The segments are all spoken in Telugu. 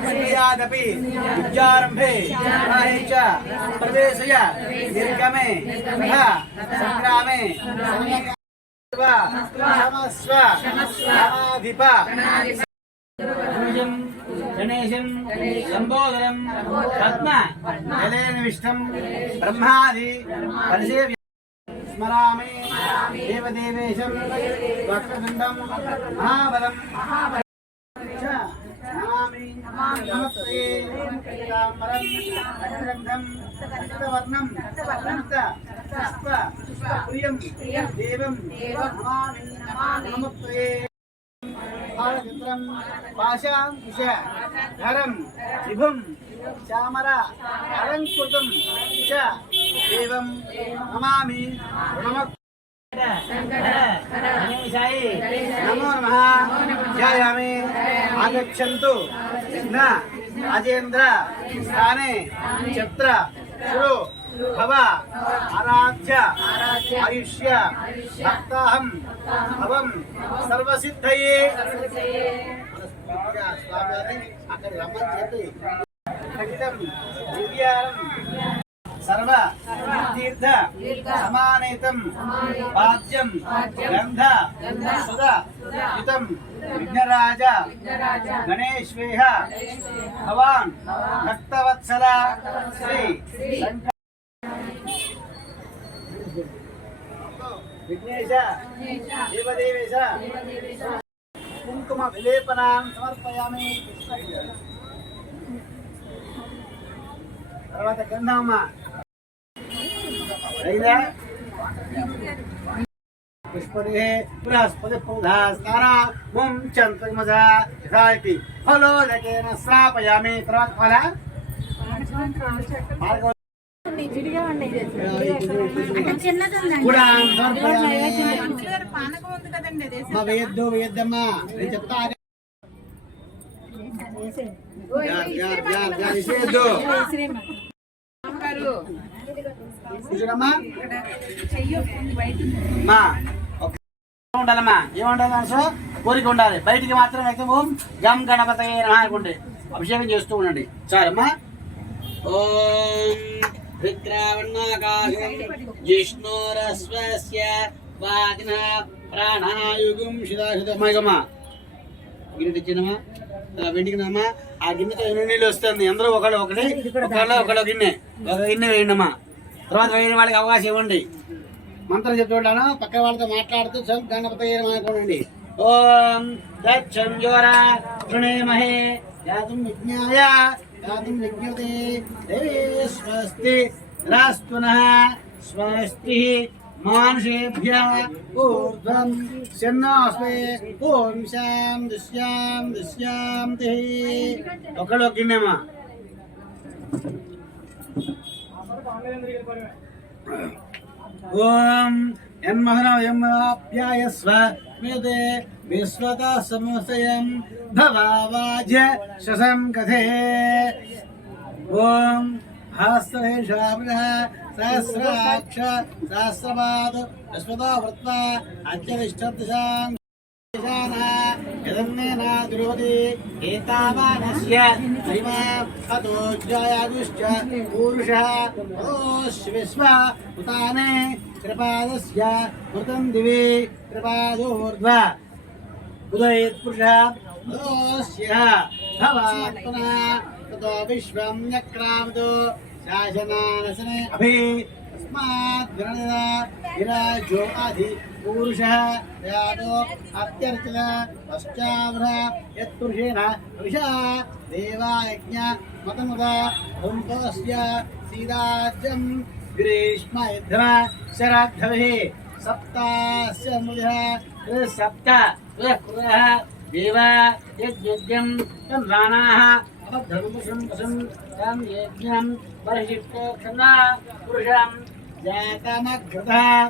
क्रियादपि विद्यारम्भे च प्रवेशय निर्गमे तथा संग्रामे क्षमस्व समाधिप गणेशं संबोधनं पद्म जलेन विष्टं ब्रह्मादि परिसेव्य स्मरामि देवदेवेशं वक्रतुण्डं महाबलं नमामि नमस्ते पीताम्बरं अजरन्धं रक्तवर्णं पुष्पप्रियं देवं नमामि नमस्ते पाशाङ्कुश धरं विभुं चामर अलङ्कृतं च देवं नमामि गणेशाय नमो नमः ध्यायामि आगच्छन्तु न अजेन्द्र स्थाने छत्र शुरु भव आराध्य आयुष्य भक्ताहं भवं सर्वसिद्धये अక్కడ రమ్మని చెప్పి ఖచ్చితం దివ్యారం सर्व तीर्थ समानेतं पाद्यं गंध सुध युतं विघ्नराज गणेश्वेह भवान् भक्तवत्सल श्री विघ्नेश देवदेवेश कुंकुम विलेपनां समर्पयामि తర్వాత గంధమ్మ అయినా పుష్పదే బృహస్పతి పుంధాస్తారా ముం చంద్రమజా యథాయితి ఫలోదకేన శ్రాపయామి తర్వాత ఫల వేద్దు వేద్దమ్మ నేను చెప్తా ఉండాలమ్మా ఏముండాలి సో కోరిక ఉండాలి బయటికి మాత్రం అయితే ఓం గం గణపతి అనుకుంటే అభిషేకం చేస్తూ ఉండండి చాలమ్మా ఓం విక్రావణాకాశం జిష్ణోరస్వస్య వాదిన ప్రాణాయుగం శిదాశిదమ్మా గిన్నె తెచ్చినమ్మా వెంటికినమ్మా ఆ గిన్నెతో ఎన్ని నీళ్ళు వస్తుంది అందరూ ఒకళ్ళు గిన్నె ఒక గిన్నె వేయండమ్మా తర్వాత వేయని వాళ్ళకి అవకాశం ఇవ్వండి మంత్రం చెప్తుంటాను పక్క వాళ్ళతో మాట్లాడుతూ గణపతి అనుకోండి ఓం దక్షంజోర తృణేమహే యాతుం విజ్ఞాయ యాతుం విజ్ఞతే స్వస్తి రాస్తునః స్వస్తి मानुषेभ्यः ऊर्ध्वं शन्नोऽस्मे ॐ शान्ति ఒకళ్ళు గిన్నెమా ఓం యన్మహనయమాప్యాయస్వ మేదే విశ్వతా సమస్తయం భవావాజ శశం కథే ఓం భాస్వరేషామృహ सहस्राक्ष सहस्रपाद विश्वतो वृत्वा अत्यरिष्टदशां यदन्नेना द्रोति एतावानस्य महिमा अतो जयाजुश्च पूरुषः विश्वा उताने कृपादस्य मृतं दिवि कृपादोर्ध्व उदयेत्पुरुषः दोस्यः भवात्मना ततो विश्वं न्यक्रामतो शासनानसने अभि अस्मात् विराजो आदि पुरुषः यादो अत्यर्चन पश्चावृह यत्पुरुषेण विषा देवायज्ञ मतमुद हुंतोस्य सीदाज्यं ग्रीष्म युद्धम शरद्धविः सप्तास्य मुदः सप्त कुरः देव यज्ञं तन्राणाः धर्मसं तं यज्ञं परिशिष्टोक्षणा पुरुषं जातमग्रतः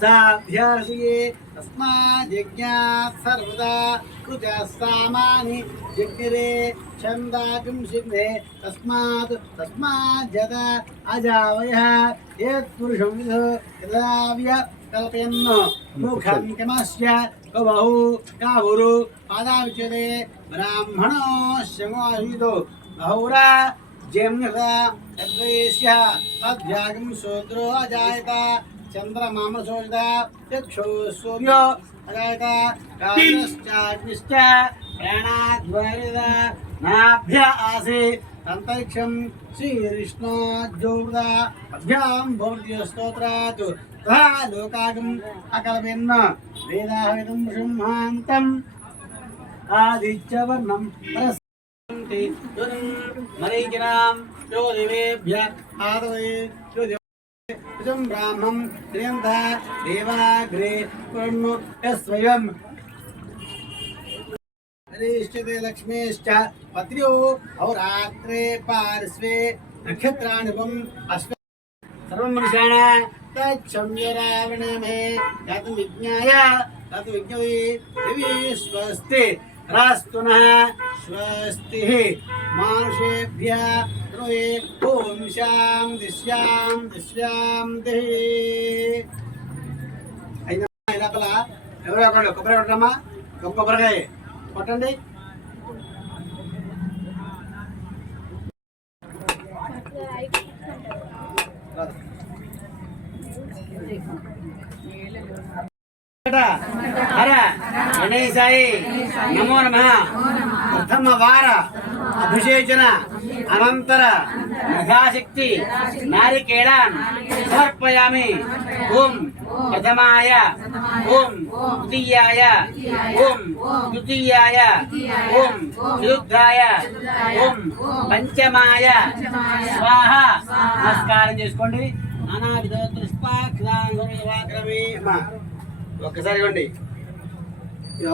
साभ्यार्षये तस्माद्यज्ञात् सर्वदा कुतः सामानि जग्निरे छन्दागं सिद्धे तस्माज्जत अजावयः यत्पुरुषं विदो यदाव्य कल्पयन् मुखं कमस्य कवहु काहुरु पादाविचरे ब्राह्मणस्य मोहितो बहुरा जेम्यता यद्वैश्य अध्यागं शूद्रो अजायत चन्द्रमामसोजता चक्षु सूर्यो अजायत कालश्चाग्निश्च प्राणाद्वैरद नाभ्य आसे अंतरिक्षं श्रीकृष्णाद्योर्दा अभ्यां भवद्योस्तोत्रात् तथा लोकागम् अकल्पयन् वेदाहविदं ब्रह्मान्तम् आदित्यवर्णं प्रसन्ति मरीचिनां यो देवेभ्य आदवे यो देवं ब्राह्मं त्र्यन्ता देवाग्रे पुरन्नु यस्वयम् अरिष्टते लक्ष्मीश्च पत्र्यो अहोरात्रे पार्श्वे नक्षत्रानुपम् अश्व सर्वं मनुष्याणा तच्छम्यरावणे मे यातु विज्ञाय तत् विज्ञाय दिवि स्वस्ति रास्तुनः स्वस्तिः मानुषेभ्यः ॐ शान्ति शान्ति शान्तिः అయినా లోపల ఎవరో ఒకళ్ళు కొబ్బరి కొట్టమ్మా కొబ్బరికాయ కొట్టండి हर गणेशाय नमो नमः प्रथम वार अभिषेचन अनंतर यथाशक्ति नारिकेलान् समर्पयामि ओम प्रथमाय ओम द्वितीयाय ओम तृतीयाय ओम चतुर्थाय ओम पंचमाय स्वाहा नमस्कार చేసుకోండి నానా విధ పుష్పాక్షరాంగమే ఒక్కసారి ఇవ్వండి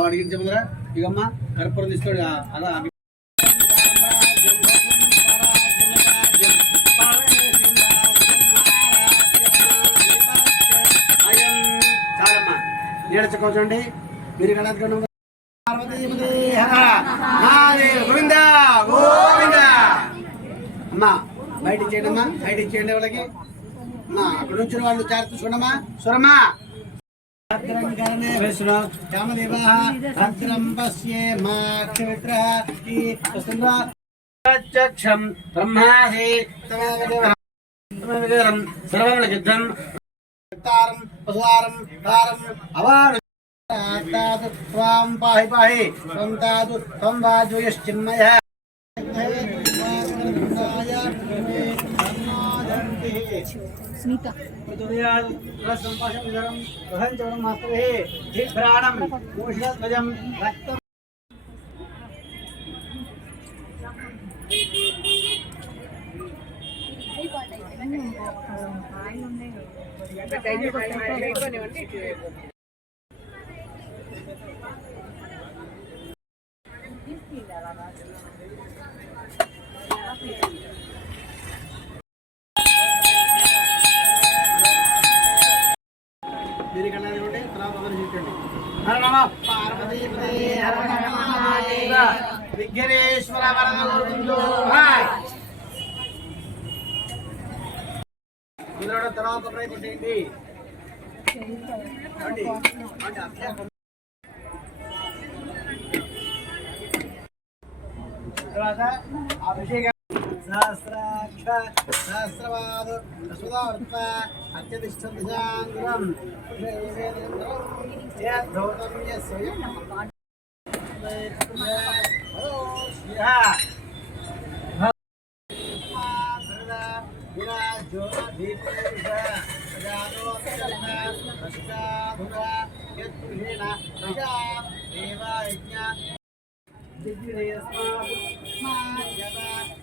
అడిగి చెప్తారా ఇకమ్మా కర్పూరం తీసుకోండి అలా చాలమ్మా నేర్చుకోవచ్చండి మీరు గోవింద గోవింద అమ్మా బయట చేయండి అమ్మా బయట చేయండి వాళ్ళకి అమ్మా అక్కడ నుంచి వాళ్ళు జాగ్రత్త చూడమ్మా సురమ్మా चक्षं ब्रह्मासि सर्वं पशुदारं तारं अवार त्वां पाहि पाहि त्वं तादु त्वं वाजुयश्चिन्मयः स्मिता प्रचोदयात् संपाशं विधरं गहनचरणं मास्त्रे जिह्राणं मूषध्वजं रक्तं हर नमः पार्वती हर नमः महादेव विघ्नेश्वर वरद गोविंदो हाय इधर तरह कपड़े कोटेंगे अंडी अंडी తర్వాత అభిషేక सहस्राक्ष सहस्रवाद सुदावर्त अत्यधिष्ठं यद्धौतं यस्य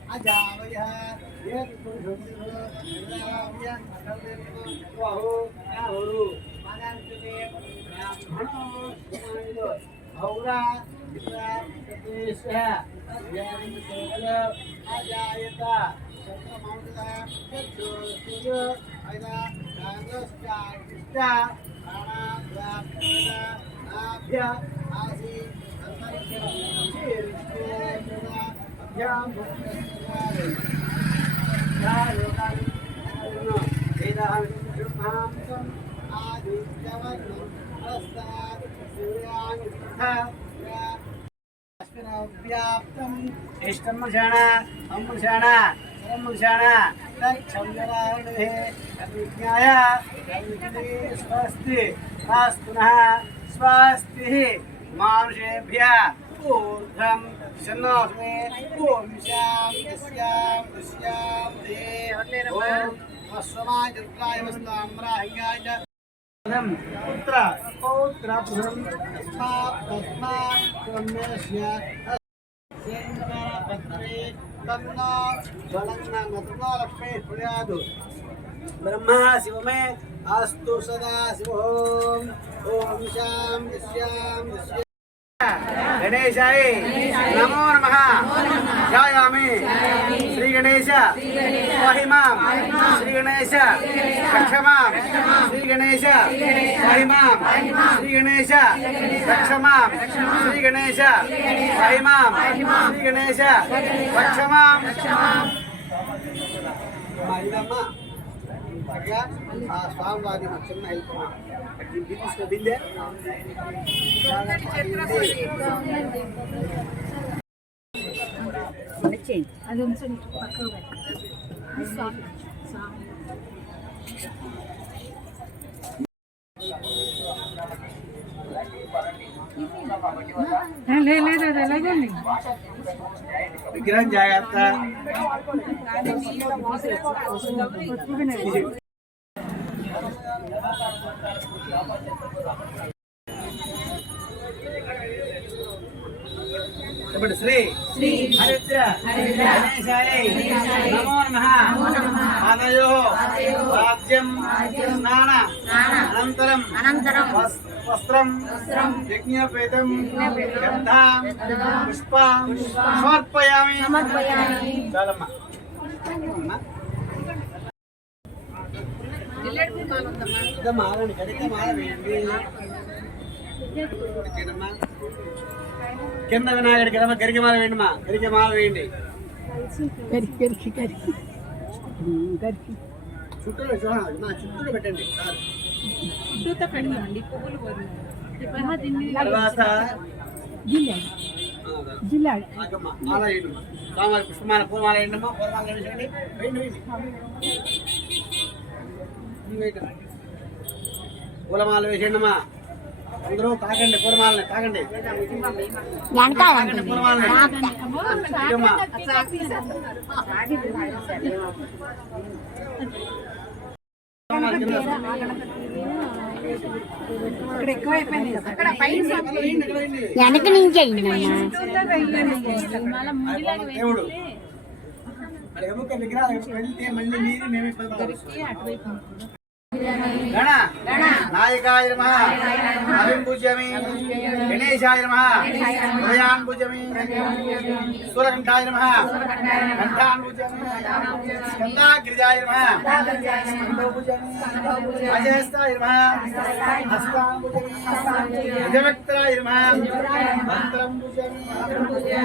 अजावयः यत् पुरुषोत्तमः वहु काहुरु मानन्ते ब्राह्मणो औरा प्रदेशः ज्ञानं सोल अजायत चक्रमौलिता यत्सूर्यो ऐना कांग्रेस्टा प्राणाभ्या नाभ्य आसि आदित्य व्याप्तम इष्टमुषाण अमुषाण सरमुषाण तक्षम्यराणे अभिज्ञाय स्वस्ति पुनः स्वस्ति मानुषेभ्यः ऊर्ध्वं शन्नोस्मे ओम शाम ओम अस्माय दुर्गाय वस्ताम्राह्याय पुत्र पौत्र पुत्रं तस्मात् क्रमेष्य सेन्द्रपत्रे तन्ना बलन्ना नत्वा लक्ष्मी प्रयादु ब्रह्मा शिवमे अस्तु सदा शिवोम ओम शाम गणेशाय नमो नमः ध्यायामि श्री गणेश महिमा श्री गणेश रक्षमा श्री गणेश महिमा श्री गणेश रक्षमा श्री गणेश महिमा श्री गणेश रक्षमा స్వామివారి చిన్న హెల్ప్ బిందే అది ఉంచండి పక్కకు లేదు అది ఎలాగండి విగ్రహం జాగ్రత్త చెప్పండి శ్రీ హరిద్ర గణేశాయ నమో నమః ఆదయో రాజ్యం స్నాన అనంతరం వస్త్రం యజ్ఞోపేతం గంధాం పుష్పం సమర్పయామి చాలమ్మా మాలండి గడిక మాల వేయండి కింద వినాయకుడి కదా గరికి మాల వేయండి మా గరికి మాల వేయండి చుట్టూ చూడండి మా చుట్టూ పెట్టండి తర్వాత మాల వేయండి స్వామివారి పుష్పమాల పూలమాల వేయండి పూలమాల వేయండి పూలమాల వేసేయండమ్మా అందరూ తాగండి పూలమాలని తాగండి పూలమాలని వెనక నుంచి దేవుడు మరి ఎముక విగ్రహాలు వెళ్తే మళ్ళీ మీరు మేమే గణ నాయకాయ నమః అవిం పూజ్యామి గణేశాయ నమః హృదయాన్ పూజ్యామి సూరకంఠాయ నమః కంఠాన్ పూజ్యామి స్కందాగ్రిజాయ నమః స్కందో పూజ్యామి అజయస్తాయ నమః హస్తాన్ పూజ్యామి అజవక్త్రాయ నమః మంత్రం పూజ్యామి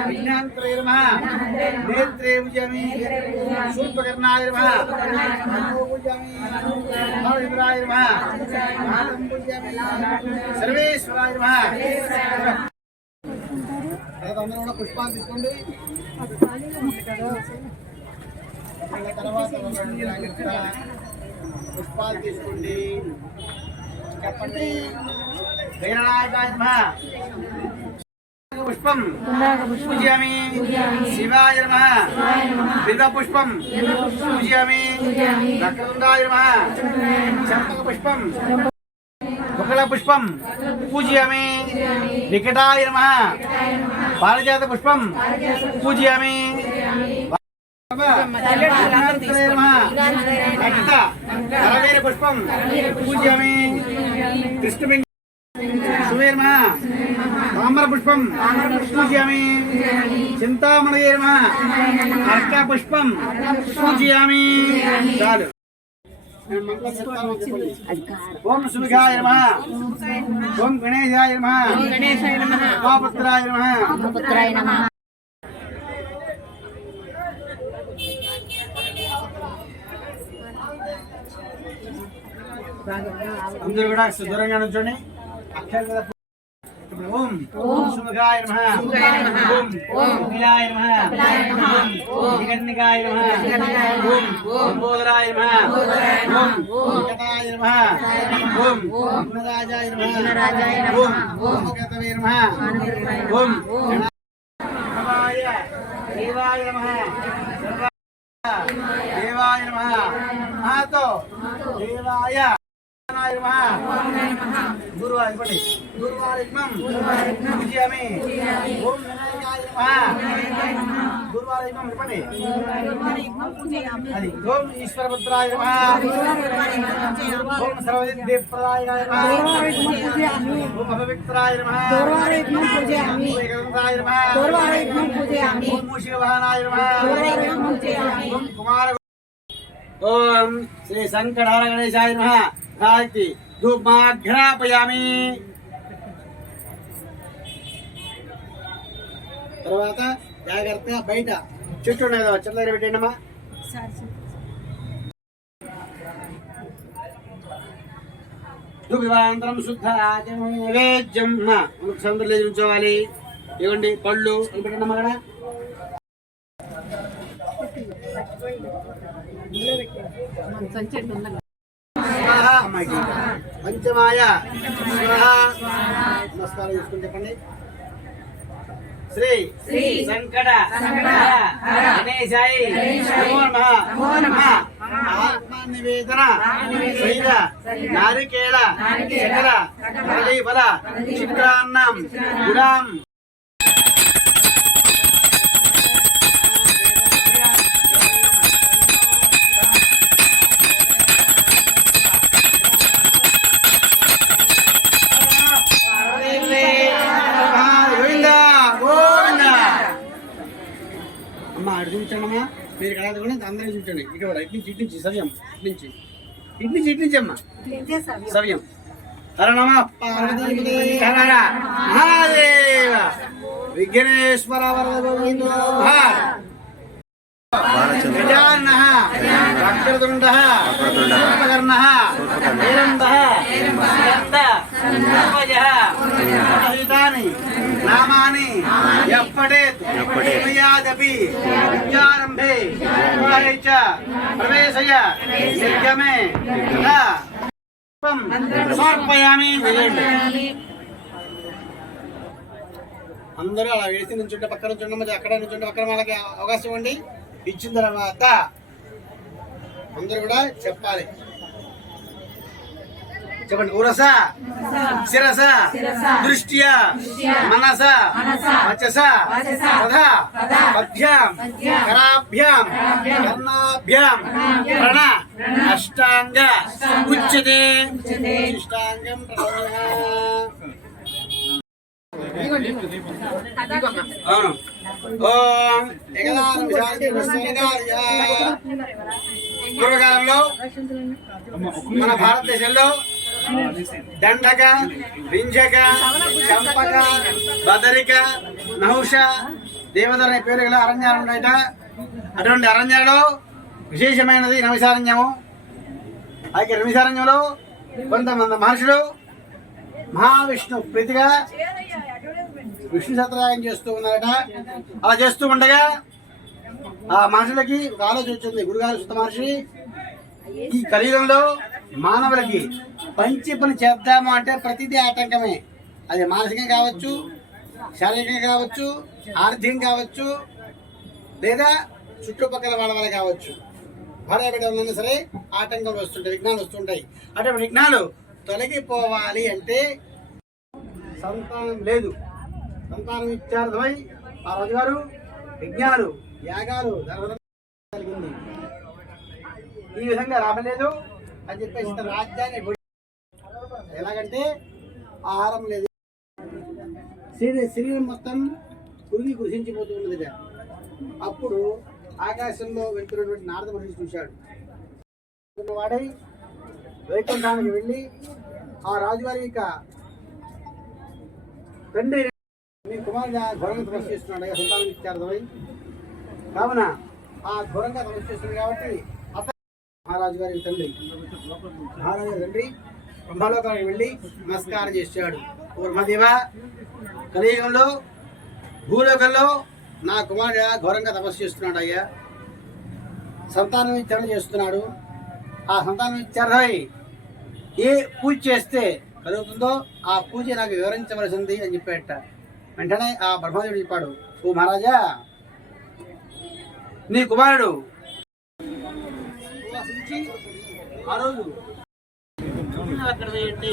విజ్ఞాంత్రాయ నమః నేత్రే పూజ్యామి శూర్పకర్ణాయ నమః పూజ్యామి ఇంద్రాయ నమః మాతం పూజ్యామి సర్వేశ్వరాయ నమః అందరూ కూడా పుష్పాలు తీసుకోండి తర్వాత పుష్పాలు తీసుకోండి చెప్పండి గణనాయకాయ నమః పుష్పం పూజ్యామి శివాయ నమః విద పుష్పం పూజ్యామి వక్రతుండాయ నమః చంపక పుష్పం కుకల పుష్పం పూజ్యామి వికటాయ నమః పారిజాత పుష్పం పూజ్యామి పుష్పం పూజ్యామి కృష్ణ సుమేర్మ తామ్ర పుష్పం పూజ్యామి చింతామణయేర్మ అర్క పుష్పం పూజ్యామి చాలు ఓం సుముఖాయ నమః ఓం గణేశాయ నమః ఉమాపుత్రాయ నమః అందరూ కూడా దూరంగా నుంచోండి అక్షర ఓం సుముఖాయ నమః ఓం విలాయ నమః ఓం విఘ్నకాయ నమః ఓం బోధరాయ నమః ఓం వికటాయ నమః ఓం విఘ్నరాజాయ నమః ఓం గతవే నమః ఓం దేవాయ నమః దేవాయ నమః మహాతో దేవాయ గురువాయ పడి గురువారిగ్మం పూజయామి ఓం వినాయకాయ నమః గురువారిగ్మం పడి అది ఓం ఈశ్వరపుత్రాయ నమః ఓం సర్వసిద్ధిప్రదాయ నమః ఓం అపవిత్రాయ నమః గురువారిగ్మం పూజయామి ఓం ఏకదంతాయ నమః గురువారిగ్మం పూజయామి ఓం మూషికవాహనాయ నమః గురువారిగ్మం పూజయామి ఓం కుమార ఓం శ్రీ సంకటహర గణేశాయ నమః గాయత్రి ధూమాఘ్రాపయామి. తర్వాత జాగ్రత్తగా బయట చెట్టు ఉన్నాయి కదా చెట్ల దగ్గర పెట్టండమ్మా. వివాంతరం శుద్ధ నైవేద్యం సందులో ఉంచోవాలి. ఇవ్వండి పళ్ళు పెట్టండమ్మా. అక్కడ అమ్మాయికి పంచమాయ నమస్కారం చేసుకుని చెప్పండి. శ్రీ సంకట గణేశాయ నమో నమః. ఆత్మ నివేదన శైల నారికేళ చక్ర కదలీ ఫల చిత్రాన్నం గుడాం చూపించండి. మీరు కదా అందరూ చూపించండి. ఇక్కడ ఇటు నుంచి ఇటు నుంచి సవ్యం ఇటు నుంచి అమ్మా సవ్యం. హర నమ పార్వతీ హర మహాదేవ విఘ్నేశ్వర గజాననః వక్రతుండః సూర్పకర్ణః హేరంబః స్కందః సహితాని నామాని యప్పటేత్ యయాదపి విద్యారంభే వివాహేచ ప్రవేశయ నిర్గమే సమర్పయామి. అందరూ అలా వేసి నుంచుంటే పక్కన నుంచుంటే అక్కడ నుంచుంటే పక్కన వాళ్ళకి అవకాశం ఇవ్వండి. ఇచ్చిన తర్వాత అందరూ కూడా చెప్పాలి. చెప్పండి. ఉరస శిరస దృష్ట్యా మనస వచస తథా పద్భ్యాం కరాభ్యాం కర్ణాభ్యాం ప్రణ్ అష్టాంగ ఉచ్యతే. అష్టాంగం అవును. ఓం పూర్వకాలంలో మన భారతదేశంలో దండక వింజక చంపక బదరిక నహుష దేవదర అనే పేరు గల అరణ్యాలు ఉన్నాయట. అటువంటి అరణ్యాలలో విశేషమైనది నైమిషారణ్యము. అయితే నైమిషారణ్యంలో కొంతమంది మహర్షులు మహావిష్ణు ప్రీతిగా విష్ణు సత్రయాగం చేస్తూ ఉన్నారట. అలా చేస్తూ ఉండగా ఆ మహర్షులకి ఒక ఆలోచన వచ్చింది. గురుగారు సుత మహర్షి, ఈ కలియుగంలో మానవులకి పంచి పని చేద్దాము అంటే ప్రతిదీ ఆటంకమే. అది మానసికంగా కావచ్చు, శారీరకంగా కావచ్చు, ఆర్థికంగా కావచ్చు, లేదా చుట్టుపక్కల వాళ్ళ వల్ల కావచ్చు. భార్య బిడ్డ ఉన్నా సరే ఆటంకాలు వస్తుంటాయి, విఘ్నాలు వస్తుంటాయి. అటువంటి విఘ్నాలు తొలగిపోవాలి అంటే సంతానం లేదు. సంతానం ఇచ్చార్థమై ఆ రాజుగారు యజ్ఞాలు యాగాలు జరిగింది. ఈ విధంగా రాబలేదు అని చెప్పేసి తన రాజ్యాన్ని ఎలాగంటే ఆహారం లేదు, శరీరం మొత్తం కురిగి కృషించిపోతున్నది. అప్పుడు ఆకాశంలో వెళ్తున్నటువంటి నారద మహర్షి చూశాడు. వాడై వైకుంఠానికి వెళ్ళి ఆ రాజుగారి యొక్క తండ్రి మీ కుమారుడు ఘోరంగా తపస్సు చేస్తున్నాడు, సంతానం ఇచ్చార్థమై. కావున ఆ ఘోరంగా తపస్సు చేస్తున్నాడు కాబట్టి అతను మహారాజు గారి తండ్రి బ్రహ్మలోకానికి వెళ్ళి నమస్కారం చేశాడు. బ్రహ్మదేవ, కలియుగంలో భూలోకంలో నా కుమారుడు ఘోరంగా తపస్సు చేస్తున్నాడు అయ్యా, సంతానం విచారణ చేస్తున్నాడు. ఆ సంతానం విచారణపై ఏ పూజ చేస్తే కలుగుతుందో ఆ పూజ నాకు వివరించవలసింది అని చెప్పేట. వెంటనే ఆ బ్రహ్మదేవుడు చెప్పాడు, ఓ మహారాజా, నీ కుమారుడు ఆ రోజు అక్కడ వేయండి.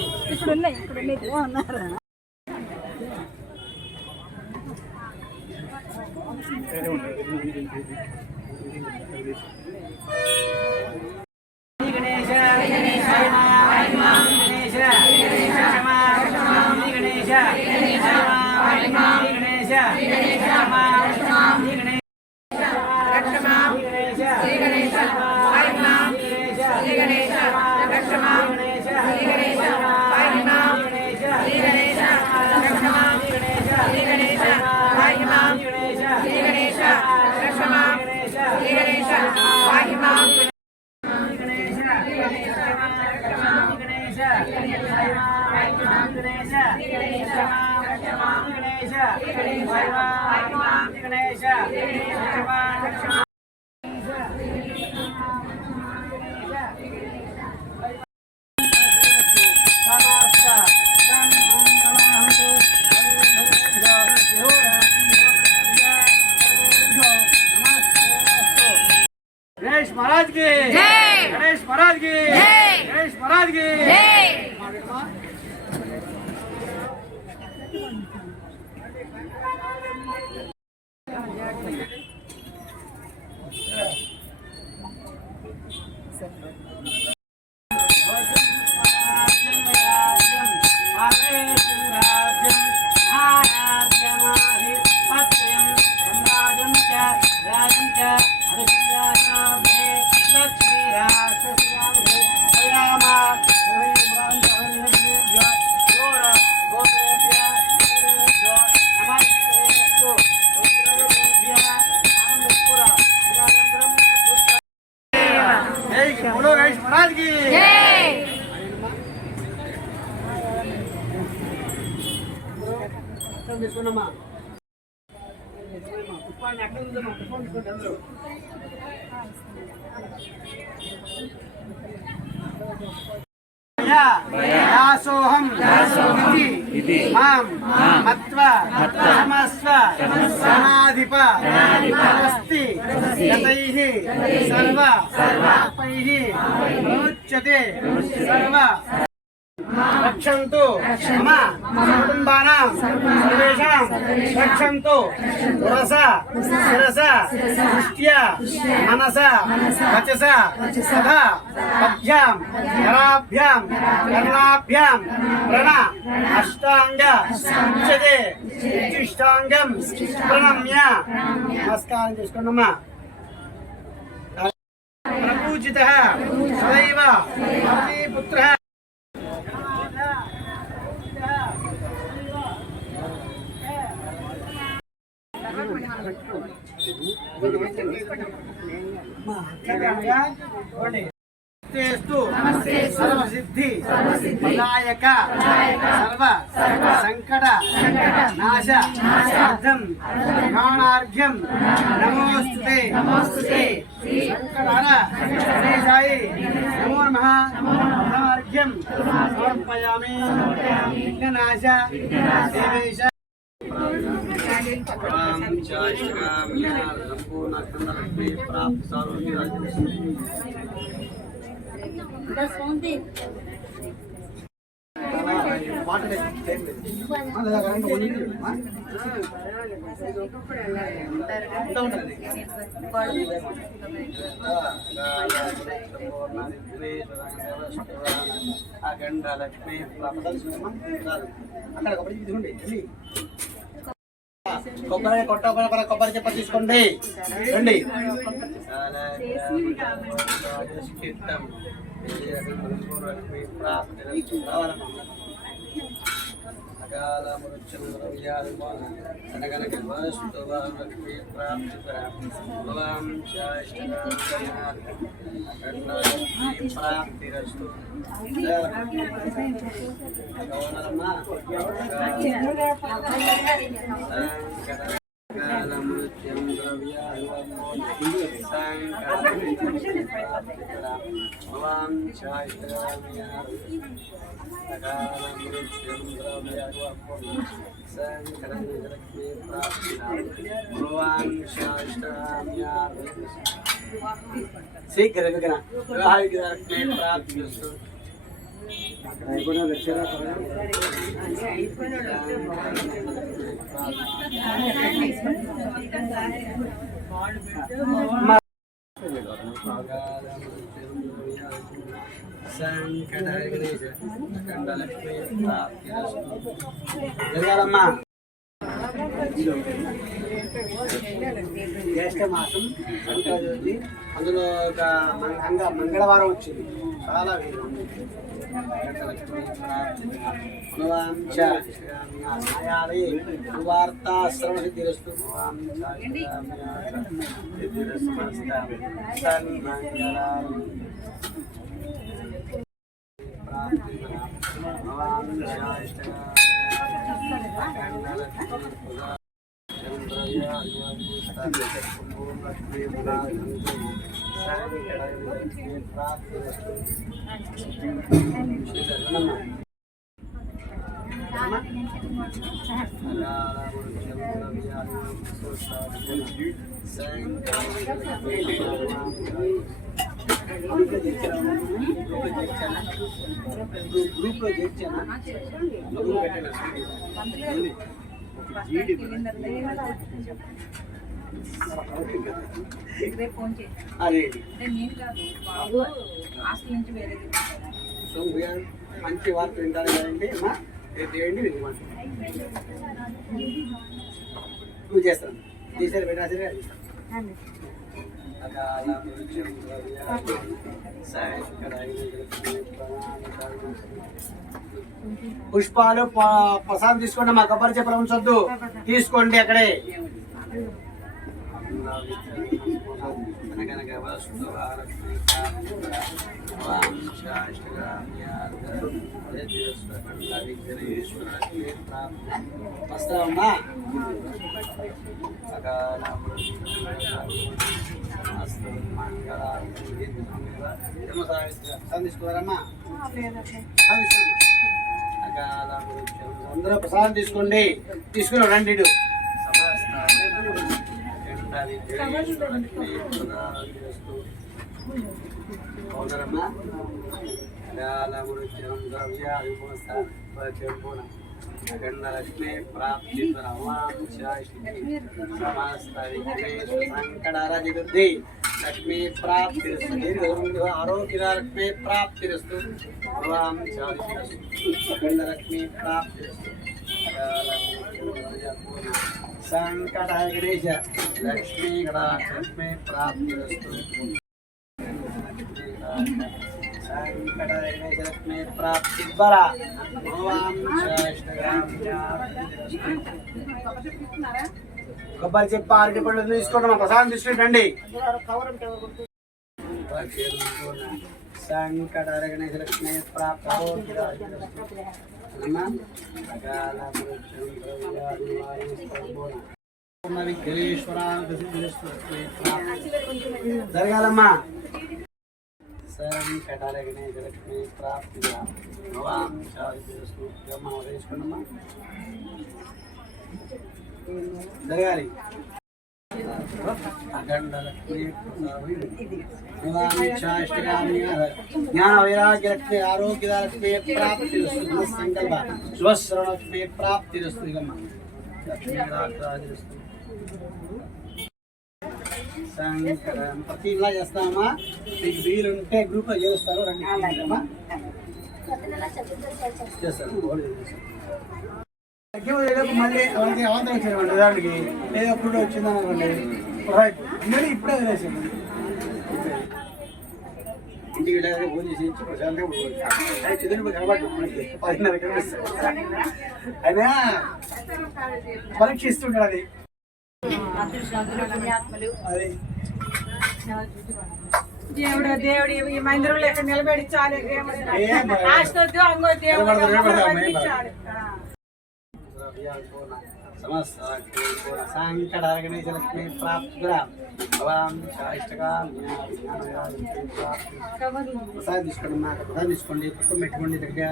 गणेश महाराज की जय, गणेश महाराज की जय, गणेश महाराज की जय। बोलो गणेश महाराज की जय। दासोहम इति मां मत्वा समस्व समाधिप नमस्ति यतैः सर्व पापैः मुच्यते सर्व रक्षन्तु मम कुटुम्बानां सर्वेषां रक्षन्तु पुरसा शिरसा दृष्ट्या मनसा वचसा सदा पद्भ्यां कराभ्यां कर्णाभ्यां प्रण अष्टांग उच्यते चतुष्टांगं प्रणम्य नमस्कारं చేసుకోండమ్మా. प्रपूजितः सदैव पुत्रः सर्वसिद्धि विनायक सर्व संकट नाश साधम प्राणार्घ्यम नमोस्तुते संकटहर गणेशाय नमो नमः प्राणार्घ्यम समर्पयामि विघ्ननाश देवेश అఖండ లక్ష్మీ అక్కడ ఒకటి తీసుకోండి. కొబ్బరి కొబ్బరి చెప్ప తీసుకోండి రండి. శీఘ్ర వివాహిక ప్రాప్తి జరగాలమ్మా. జ్యేష్ఠ మాసం సంక్రాంతి, అందులో ఒక మంగళవారం వచ్చింది, చాలా వీలు వార్తా శ్రవణ సిద్ధిరస్తు. గ్రూప్ లో చేర్చానా అదే మంచి వార్త వింటారు కదండి అమ్మా. చేయండి నువ్వు చేస్తాను చేశారు పెట్టాసరే పుష్పాలు ప్రసాదం తీసుకోండి, మా కొబ్బరి చెప్పలు ఉంచొద్దు, తీసుకోండి అక్కడే. వస్తావమ్మా. తీసుకోవాలమ్మా, అందరూ ప్రసాదం తీసుకోండి, తీసుకుని రండి. అవునరమ్మా. లక్ష్మీ ప్రాప్తి సంకటారాధివృద్ధి లక్ష్మీ ప్రాప్తి ఆరోగ్య లక్ష్మీ ప్రాప్తి లక్ష్మీ ప్రాప్తి సంకట గణేశ లక్ష్మీ లక్ష్మీ ప్రాప్తి లక్ష్మీ ప్రాప్తి ద్వారా కొబ్బరి చెప్ప అరటి పళ్ళు తీసుకోండి, మా ప్రసాదం తీసుకుంటండి. సంకట గణేశ లక్ష్మీ ప్రాప్తి జరగాలమ్మా. సంకటాల గణేశ లక్ష్మీ ప్రాప్తి వేసుకోండమ్మా, జరగాలి. జ్ఞాన వైరాగ్య లక్ష్మి ఆరోగ్య లక్ష్మి ప్రాప్తి సంకల్ప శుభశ్రవణ లక్ష్మి ప్రాప్తి ప్రతి ఇలా చేస్తామా. మీకు వీలుంటే గ్రూప్ లో చేస్తారు, రండి చేస్తారు. మళ్ళీ అవంతం వచ్చారండి దానికి లేదా ఇప్పుడు వచ్చిందని అనుకోండి, మళ్ళీ ఇప్పుడే వదిలేసాను. ఇంటికి వెళ్ళాక ఫోన్ చేసి ఇచ్చి ప్రశాంతంగా ఉంటుంది. అది చదువు కనబడ్డు మనకి 10:30 అయినా పరీక్ష ఇస్తుంటాడు అది. అది దేవుడు ఈ మందిరంలో ఎక్కడ నిలబెట్టించాలి సంకట గణేశ లక్ష్మి ప్రాప్తురా ప్రసాదం తీసుకోండి, మాకు ప్రసాదం తీసుకోండి, పుష్పం పెట్టుకోండి దగ్గర.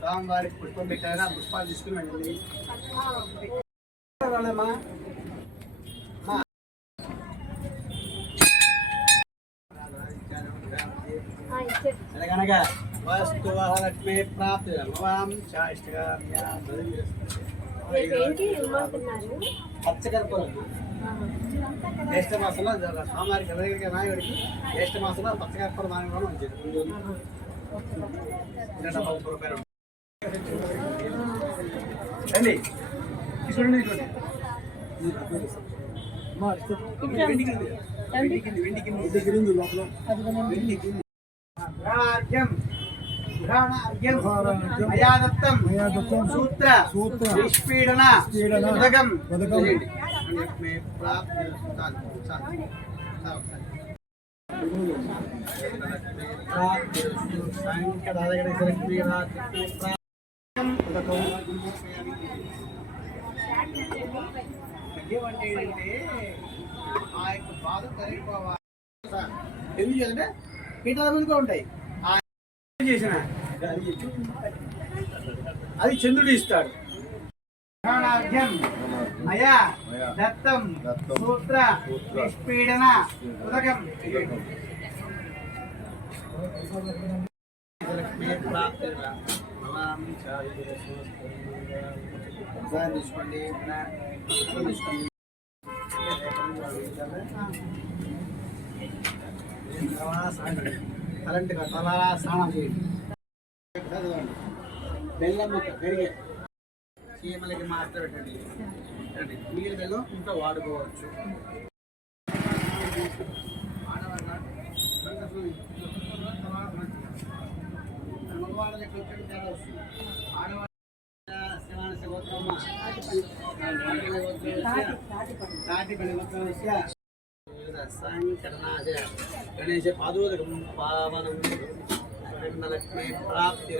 స్వామివారికి పుష్పం పెట్టారా, పుష్పాలు తీసుకుని వెళ్ళండి. అనగనగా వస్తులక్ష్మి ప్రాప్తి పచ్చకర్పూరం జ్యేష్ఠ మాసంలో స్వామివారికి ఎవరికి నాయుడికి జ్యేష్ఠ మాసంలో పచ్చకర్పూరం నాయన కూడా మంచిది. రండి చూడండి సూత్ర నిష్పీడన ఉదకం ఆ యొక్క బాధ తొలగిపోవాలి. ఎందుకు చేయాలంటే పీఠాల ముందుగా ఉంటాయి. చేసిన అది చంద్రుడు ఇస్తాడు. మయా దత్తం సూత్ర నిష్పీడన ఉదకం తీసుకోండి. కరెంట్గా తల స్నానం చేయండి. బెల్లం ముక్క పెరిగే చీమలకి మాత్రం పెట్టండి. మిగిలిన బెల్లం ఇంకా వాడుకోవచ్చు. మగవాళ్ళకి తేడా వస్తుంది. ఆడవాళ్ళ గణేశ పాదోదకం పావనం లక్ష్మీ ప్రాప్తి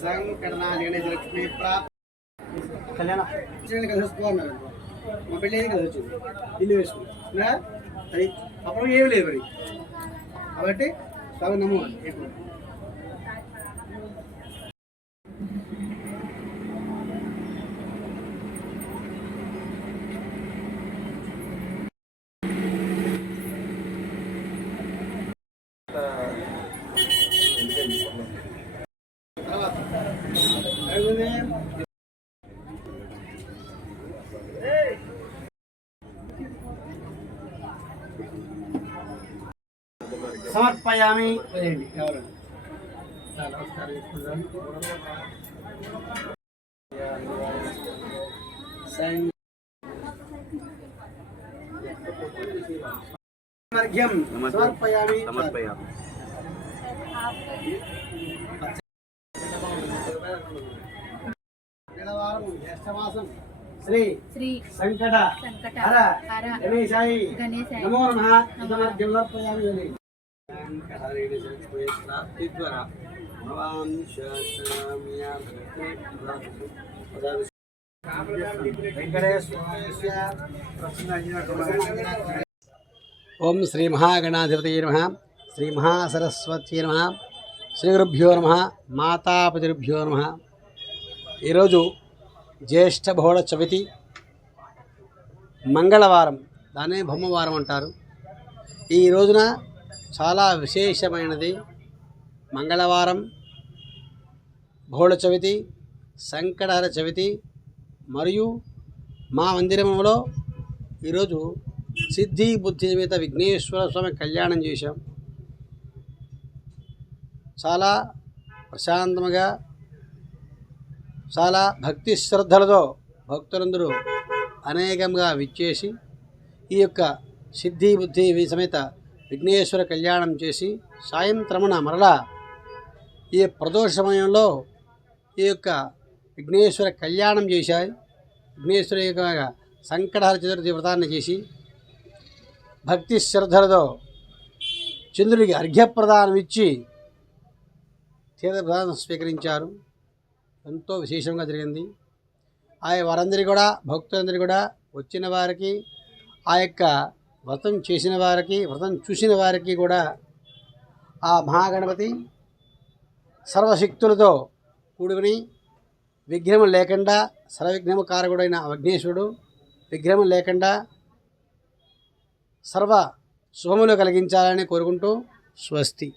సంకటనాథ గణేశ లక్ష్మీ ప్రాప్తి. కళ్యాణ కలిసిపోతున్నారు. మా పెళ్ళి ఏది కలిసి వచ్చింది, ఇల్లు వేసుకున్నా అది అప్పుడు ఏమి లేదు మరి. కాబట్టి స్వామి నమ్ము. సమర్పయామి. ఎవరండి నమస్కారం చేసుకుంటాను. సమర్పయామి. జ్యేష్ఠమాసం శ్రీ సంకట హర గణేశాయ నమో నమః. సమర్పయామి. ప్రాప్తి ద్వారా ఓం శ్రీ మహాగణాధిపతయే నమః. శ్రీ మహాసరస్వత్యై నమః. శ్రీ గురుభ్యో నమః. మాతాపితృభ్యో నమః. ఈరోజు జ్యేష్ఠ బహుళ చవితి మంగళవారం, దాన్నే బొమ్మవారం అంటారు. ఈ రోజున చాలా విశేషమైనది. మంగళవారం, బహుళ చవితి, సంకటహర చవితి మరియు మా మందిరంలో ఈరోజు సిద్ధి బుద్ధి సమేత విఘ్నేశ్వర స్వామి కళ్యాణం చేశాం. చాలా ప్రశాంతంగా చాలా భక్తి శ్రద్ధలతో భక్తులందరూ అనేకంగా విచ్చేసి ఈ యొక్క సిద్ధి బుద్ధి సమేత విఘ్నేశ్వర కళ్యాణం చేసి సాయంత్రమున మరలా ఈ ప్రదోష సమయంలో ఈ యొక్క విఘ్నేశ్వర కళ్యాణం చేశాయి. విఘ్నేశ్వర యొక్క సంకటహర చతుర్థి వ్రతాన్ని చేసి భక్తి శ్రద్ధలతో చంద్రుడికి అర్ఘ్యప్రదానం ఇచ్చి తీర్థప్రదానం స్వీకరించారు. ఎంతో విశేషంగా జరిగింది. వారందరికీ కూడా భక్తులందరికీ కూడా వచ్చిన వారికి ఆ యొక్క వ్రతం చేసిన వారికి వ్రతం చూసిన వారికి కూడా ఆ మహాగణపతి సర్వశక్తులతో కూడుకుని విఘ్నము లేకుండా సర్వవిఘ్నము కారకుడైన విఘ్నేశ్వరుడు విఘ్నము లేకుండా సర్వ శుభములు కలిగించాలని కోరుకుంటూ స్వస్తి.